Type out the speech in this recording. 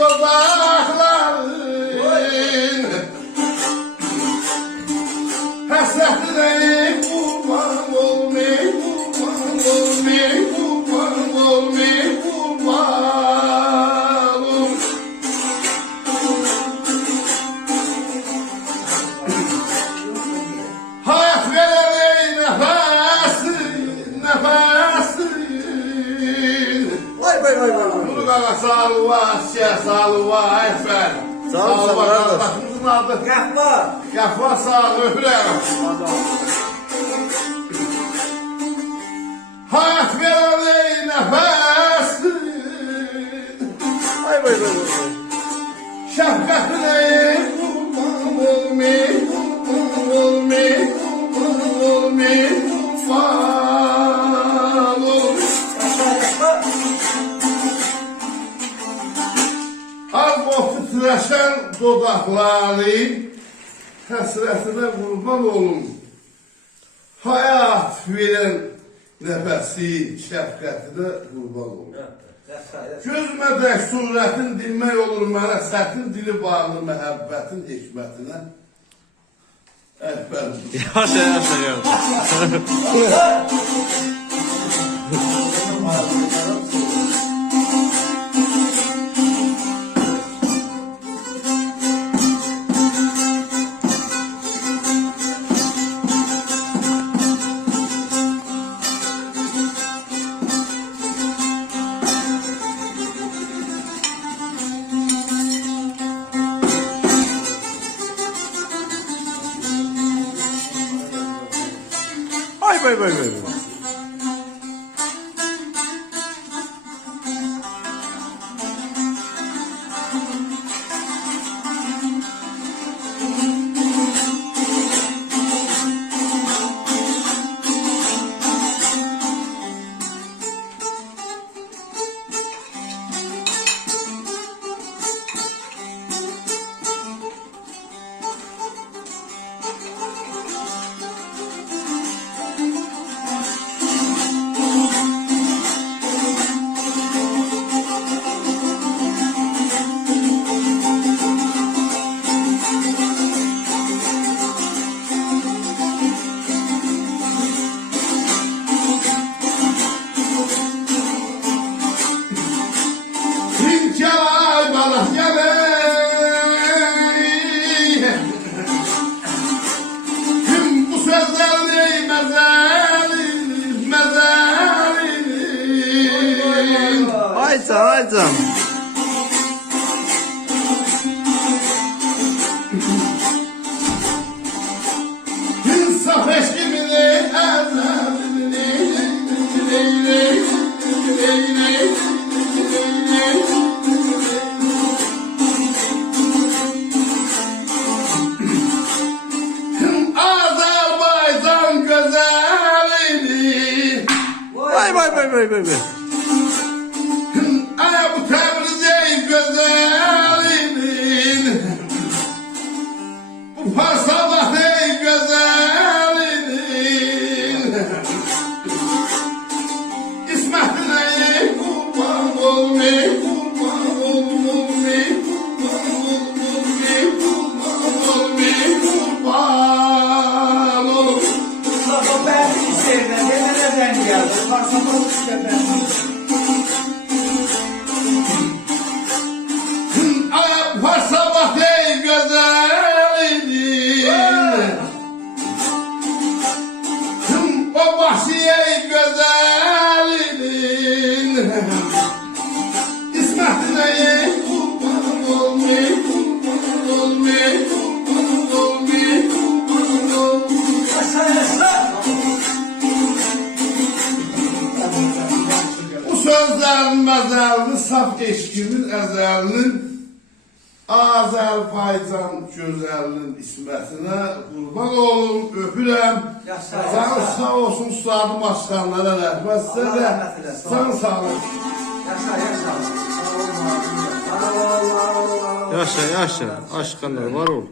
dodakların Hasretine kurban olmay, kurban olmay, kurban olmay, kurbanım. Hayat vererey nefesi, nefesi. Vay vay vay vay. Bunu bana sağlığa, sağlığa efendim. Sağ ol, sağ ol, kardeş. Başımızın adı. Kahva. Kahva sağ ol, öpürəm. Hayat vererey nefesi. Vay vay vay vay. Şefkatine kurban olmay, kurban olmay, kurban olmay, kurbanım. Az o titreşen dodakları həsrətinə qurban olum. Hayat veren nefesi şefkatine qurban olum. Gözmədək surətin dinmək olur mənə, sətin dili bağlı məhəbbətin hikmətinə. Əkbər. Yaşa yaşa yaşa. Vay vay vay vay. Hünkâr bana geley. Kim bu sözler neymezeli, mezeli. Vay can vay can. İnsaf eşkimini ezelini. Azerbaycan güzelini. Vay vay vay vay vay. Ay bu Tebrize güzelinin. Bu Parsabah güzelinin. İsmet'ine kurban olmay, kurban olmay, kurban olmay, kurban olmay, kurban olmay. Mustafa ben isterim. Nereden geldi? Mustafa isterim. Ay Parsabah güzelinin. O Vahşiye güzelinin. İsmet'ine kurban olmay, kurban olmay, kurban olmay, kurban olmay. Yaşa yaşa. Bu sözlerin məzəlini, saf eşkimin əzəlinin, Azərbaycan gözəlinin ismətinə qurban olum, öpürəm. Canı sağ olsun, ustadım aşqanlara rəhmət sizə də. Can sağ olun. Yaşa yaşa. Sağ ol. Sağ ol. Yaşa yaşa. Aşkınlar var ol.